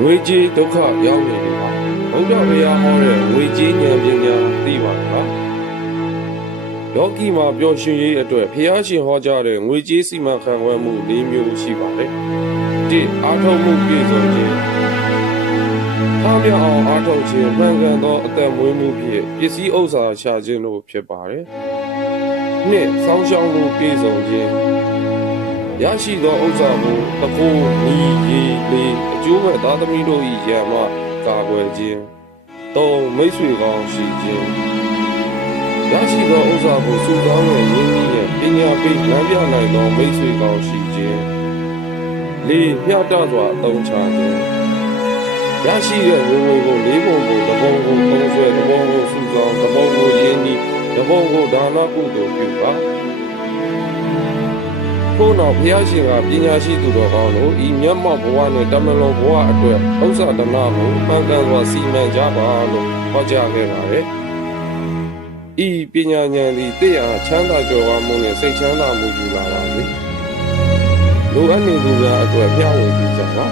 ငွေကြေးဒုက္ခရောက်နေပြီပါဘုရားဘုရားဟောတဲ့ငွေကြေးဉာဏ်ပညာသိပါလားလောကီမှာပျော်ရွှင်ရေးအတွက်ဘုရားရှင်ဟောကြားတဲ့ငွေကြေးစီမံခန့်ခွဲမှု၄မျိုးရှိပါတယ်၁အားထုတ်မှုပြည့်စုံခြင်းအားမြောက်အောင်အားထုတ်ခြင်းမှန်ကန်သောအသက်မွေးမှုဖြင့်ပစ္စည်းဥစ္စာရှာခြင်းတို့ဖြစ်ပါတယ်၂စောင်းရှောင်းမှုပြည့်စုံခြင်းရရှိသောဥစ္စာကိုတကိုးနီးရေးလေးအကျိုးမဲ့သားသမီးတို့၏ရံမှကာကွယ်ခြင်း၃မိတ်ဆွေကောင်းရှိခြင်းရရှိသောဥစ္စာကိုစုဆောင်းရင်းနှီးရပညာပေးလမ်းပြနိုင်သောမိတ်ဆွေကောင်းရှိခြင်း၄မျှတစွာအသုံးချခြင်းရရှိတဲ့ဝင်ငွေကို၄ပုံကိုတစ်ပုံကိုသုံးဆွဲတစ်ပုံကိုစုဆောင်းတစ်ပုံကိုရင်းနှီးတစ်ပုံကိုဒါနကုသိုလ်ပြုပါကိုယ်တော်ဘုရားရှင်ကပညာရှိသူတော်ကောင်းတို့ဤမျက်မှောက်ဘဝနဲ့တမန်တော်ဘဝအတွက်ဥစ္စာဒနာကိုမှန်ကန်စွာစီမံကြပါလို့ဟောကြားခဲ့ပါတယ်။ဤပညာဉာဏ်သည်သိအားချမ်းသာကြွယ်ဝမှုနဲ့စိတ်ချမ်းသာမှုယူလာပါစေ။လိုအပ်နေသူများအတွက်မျှဝေပေးကြပါ